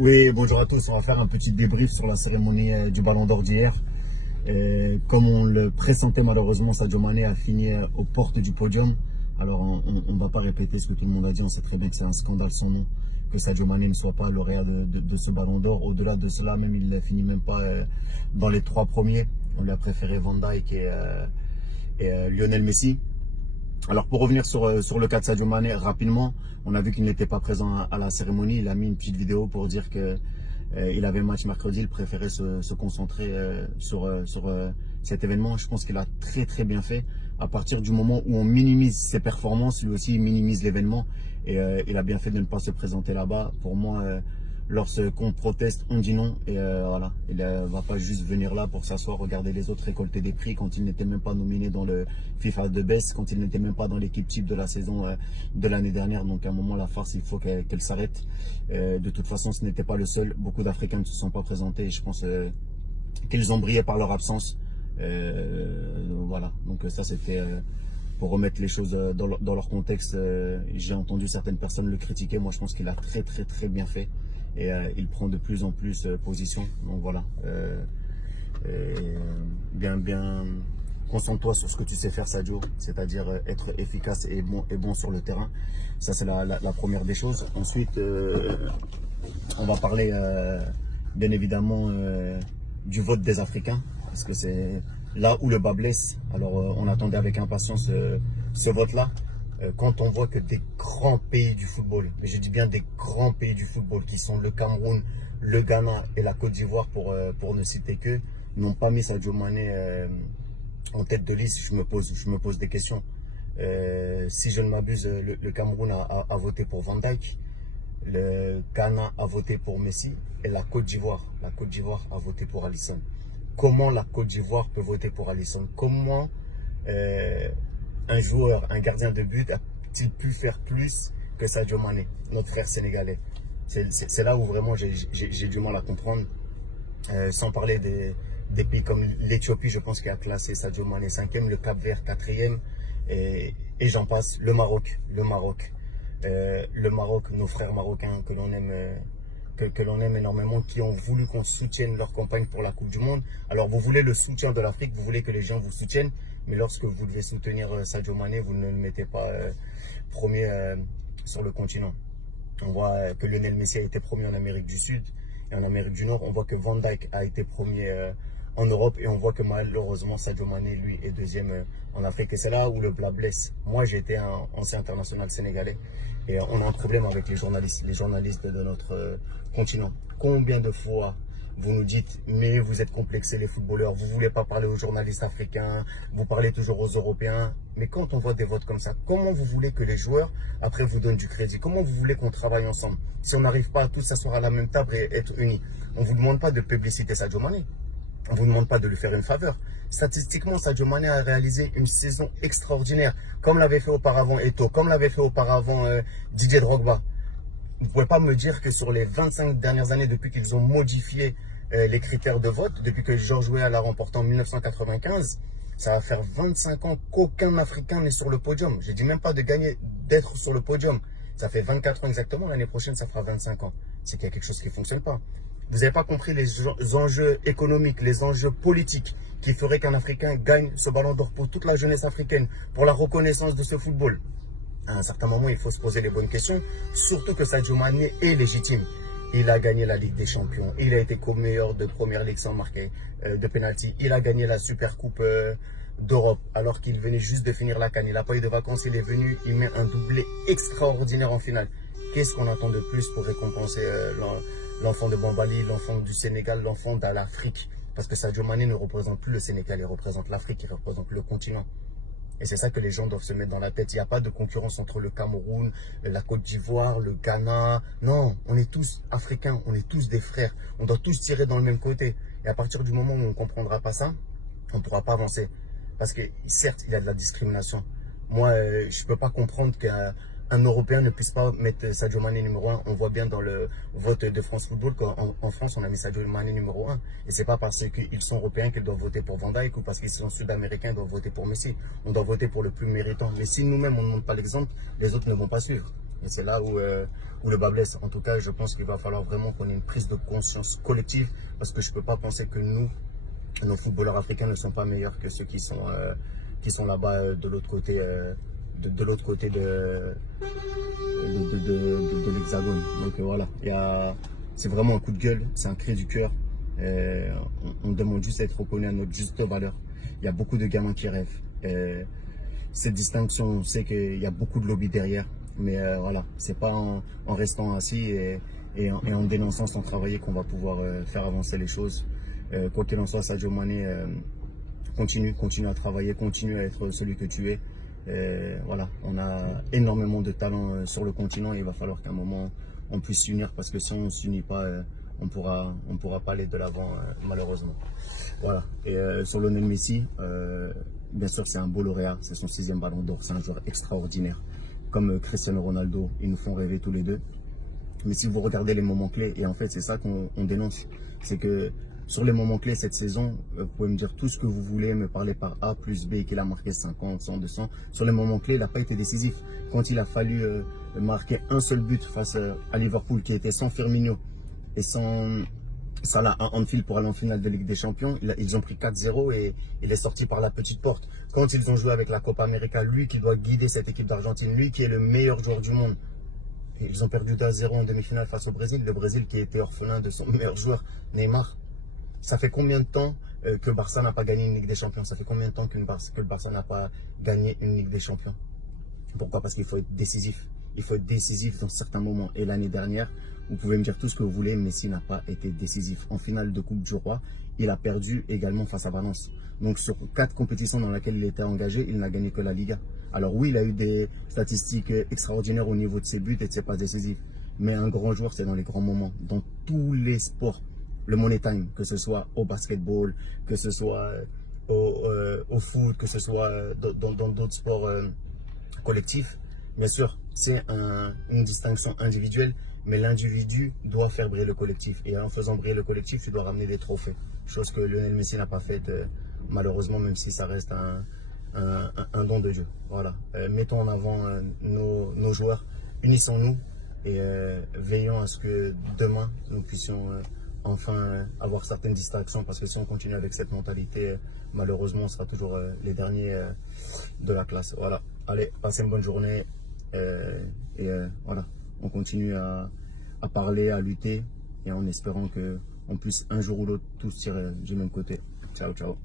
Oui, bonjour à tous. On va faire un petit débrief sur la cérémonie du Ballon d'Or d'hier. Comme on le pressentait, malheureusement, Sadio Mané a fini aux portes du podium. Alors, on ne va pas répéter ce que tout le monde a dit. On sait très bien que c'est un scandale sans nom que Sadio Mané ne soit pas lauréat de ce Ballon d'Or. Au-delà de cela, même il ne finit même pas dans les trois premiers. On lui a préféré Van Dijk et Lionel Messi. Alors pour revenir sur le cas de Sadio Mané rapidement, on a vu qu'il n'était pas présent à la cérémonie. Il a mis une petite vidéo pour dire que il avait match mercredi, il préférait se concentrer sur cet événement. Je pense qu'il a très bien fait. À partir du moment où on minimise ses performances, lui aussi il minimise l'événement. Et il a bien fait de ne pas se présenter là-bas. Pour moi, lorsqu'on proteste, on dit non. Et voilà, il ne va pas juste venir là pour s'asseoir, regarder les autres récolter des prix quand il n'était même pas nominé dans le FIFA de Best, quand il n'était même pas dans l'équipe type de la saison de l'année dernière. Donc à un moment, la farce, il faut qu'elle s'arrête. De toute façon, ce n'était pas le seul. Beaucoup d'Africains ne se sont pas présentés. Et je pense qu'ils ont brillé par leur absence. Voilà, donc ça c'était pour remettre les choses dans leur contexte. J'ai entendu certaines personnes le critiquer. Moi, je pense qu'il a très bien fait. Et il prend de plus en plus position. Donc voilà. Bien, concentre-toi sur ce que tu sais faire, Sadio, c'est-à-dire être efficace et bon sur le terrain. Ça, c'est la première des choses. Ensuite, on va parler bien évidemment du vote des Africains, parce que c'est là où le bas blesse. Alors, on attendait avec impatience ce vote-là. Quand on voit que des grands pays du football, mais je dis bien des grands pays du football, qui sont le Cameroun, le Ghana et la Côte d'Ivoire, pour ne citer que, n'ont pas mis Sadio Mané en tête de liste, je me pose des questions. Si je ne m'abuse, le Cameroun a voté pour Van Dijk, le Ghana a voté pour Messi et la Côte d'Ivoire a voté pour Alisson. Comment la Côte d'Ivoire peut voter pour Alisson? Comment un joueur, un gardien de but a-t-il pu faire plus que Sadio Mané, notre frère sénégalais? C'est là où vraiment j'ai du mal à comprendre. Sans parler des pays comme l'Éthiopie, je pense qu'il a classé Sadio Mané 5e, le Cap-Vert 4e, et j'en passe. Le Maroc, nos frères marocains que l'on aime, que l'on aime énormément, qui ont voulu qu'on soutienne leur campagne pour la Coupe du Monde. Alors vous voulez le soutien de l'Afrique, vous voulez que les gens vous soutiennent, mais lorsque vous devez soutenir Sadio Mané, vous ne le mettez pas premier sur le continent. On voit que Lionel Messi a été premier en Amérique du Sud et en Amérique du Nord. On voit que Van Dijk a été premier en Europe, et on voit que malheureusement Sadio Mané, lui, est deuxième en Afrique. Et c'est là où le blas blesse. Moi, j'ai été un ancien international sénégalais, et on a un problème avec les journalistes de notre continent. Combien de fois vous nous dites, mais vous êtes complexés les footballeurs, vous ne voulez pas parler aux journalistes africains, vous parlez toujours aux Européens. Mais quand on voit des votes comme ça, comment vous voulez que les joueurs, après, vous donnent du crédit? Comment vous voulez qu'on travaille ensemble si on n'arrive pas à tous s'asseoir à la même table et être unis? On ne vous demande pas de publiciter Sadio Mané. On ne vous demande pas de lui faire une faveur. Statistiquement, Sadio Mané a réalisé une saison extraordinaire, comme l'avait fait auparavant Eto'o, comme l'avait fait auparavant Didier Drogba. Vous ne pouvez pas me dire que sur les 25 dernières années, depuis qu'ils ont modifié les critères de vote, depuis que George Weah l'a remporté en 1995, ça va faire 25 ans qu'aucun Africain n'est sur le podium. Je ne dis même pas de gagner, d'être sur le podium. Ça fait 24 ans exactement, l'année prochaine, ça fera 25 ans. C'est qu'il y a quelque chose qui ne fonctionne pas. Vous n'avez pas compris les enjeux économiques, les enjeux politiques qui feraient qu'un Africain gagne ce ballon d'or pour toute la jeunesse africaine, pour la reconnaissance de ce football. À un certain moment, il faut se poser les bonnes questions, surtout que Sadio Mané est légitime. Il a gagné la Ligue des Champions, il a été co-meilleur de Première Ligue sans marquer de penalty, il a gagné la Super Coupe d'Europe alors qu'il venait juste de finir la CAN. Il n'a pas eu de vacances, il est venu, il met un doublé extraordinaire en finale. Qu'est-ce qu'on attend de plus pour récompenser l'enfant de Bambali, l'enfant du Sénégal, l'enfant de l'Afrique? Parce que Sadio Mané ne représente plus le Sénégal, il représente l'Afrique, il représente le continent. Et c'est ça que les gens doivent se mettre dans la tête. Il n'y a pas de concurrence entre le Cameroun, la Côte d'Ivoire, le Ghana. Non, on est tous africains, on est tous des frères. On doit tous tirer dans le même côté. Et à partir du moment où on ne comprendra pas ça, on ne pourra pas avancer. Parce que certes, il y a de la discrimination. Moi, je ne peux pas comprendre qu'un Européen ne puisse pas mettre Sadio Mané numéro 1. On voit bien dans le vote de France Football qu'en France, on a mis Sadio Mané numéro 1. Et ce n'est pas parce qu'ils sont européens qu'ils doivent voter pour Van Dijk, ou parce qu'ils sont sud-américains qu'ils doivent voter pour Messi. On doit voter pour le plus méritant. Mais si nous-mêmes, on ne montre pas l'exemple, les autres ne vont pas suivre. Et c'est là où le bas blesse. En tout cas, je pense qu'il va falloir vraiment qu'on ait une prise de conscience collective, parce que je ne peux pas penser que nos footballeurs africains ne sont pas meilleurs que ceux qui sont là-bas de l'autre côté, de l'autre côté de l'hexagone. Donc voilà, c'est vraiment un coup de gueule, c'est un cri du cœur. On demande juste à être reconnu à notre juste valeur. Il y a beaucoup de gamins qui rêvent. Cette distinction, on sait qu'il y a beaucoup de lobby derrière, mais voilà, c'est pas en restant assis et en dénonçant sans travailler qu'on va pouvoir faire avancer les choses. Quoi qu'il en soit, Sadio Mané, continue à travailler, continue à être celui que tu es. Voilà, on a énormément de talent sur le continent et il va falloir qu'à un moment on puisse s'unir, parce que si on ne s'unit pas, on pourra pas aller de l'avant malheureusement. Voilà, et sur Lionel Messi, bien sûr c'est un beau lauréat, c'est son 6e ballon d'or, c'est un joueur extraordinaire. Comme Cristiano Ronaldo, ils nous font rêver tous les deux. Mais si vous regardez les moments clés, et en fait c'est ça qu'on dénonce, c'est que sur les moments clés cette saison, vous pouvez me dire tout ce que vous voulez, me parler par A plus B, qu'il a marqué 50, 100, 200. Sur les moments clés, il n'a pas été décisif. Quand il a fallu marquer un seul but face à Liverpool, qui était sans Firmino et sans Salah à Anfield pour aller en finale de Ligue des Champions, ils ont pris 4-0 et il est sorti par la petite porte. Quand ils ont joué avec la Copa América, lui qui doit guider cette équipe d'Argentine, lui qui est le meilleur joueur du monde, ils ont perdu 2-0 en demi-finale face au Brésil. Le Brésil qui était orphelin de son meilleur joueur, Neymar. Ça fait combien de temps que Barça n'a pas gagné une Ligue des Champions? Ça fait combien de temps que le Barça n'a pas gagné une Ligue des Champions? Pourquoi? Parce qu'il faut être décisif. Il faut être décisif dans certains moments. Et l'année dernière, vous pouvez me dire tout ce que vous voulez, Messi n'a pas été décisif. En finale de Coupe du Roi, il a perdu également face à Valence. Donc sur 4 compétitions dans lesquelles il était engagé, il n'a gagné que la Liga. Alors oui, il a eu des statistiques extraordinaires au niveau de ses buts et de ses passes décisives. Mais un grand joueur, c'est dans les grands moments. Dans tous les sports, le money time, que ce soit au basketball, que ce soit au foot, que ce soit dans d'autres sports collectifs. Bien sûr, c'est une distinction individuelle, mais l'individu doit faire briller le collectif. Et en faisant briller le collectif, tu dois ramener des trophées. Chose que Lionel Messi n'a pas faite, malheureusement, même si ça reste un don de Dieu. Voilà. Mettons en avant nos joueurs, unissons-nous et veillons à ce que demain, nous puissions enfin avoir certaines distractions, parce que si on continue avec cette mentalité, malheureusement, on sera toujours les derniers de la classe. Voilà. Allez, passez une bonne journée. Voilà, on continue à parler, à lutter, et en espérant qu'on puisse un jour ou l'autre tous tirer du même côté. Ciao, ciao.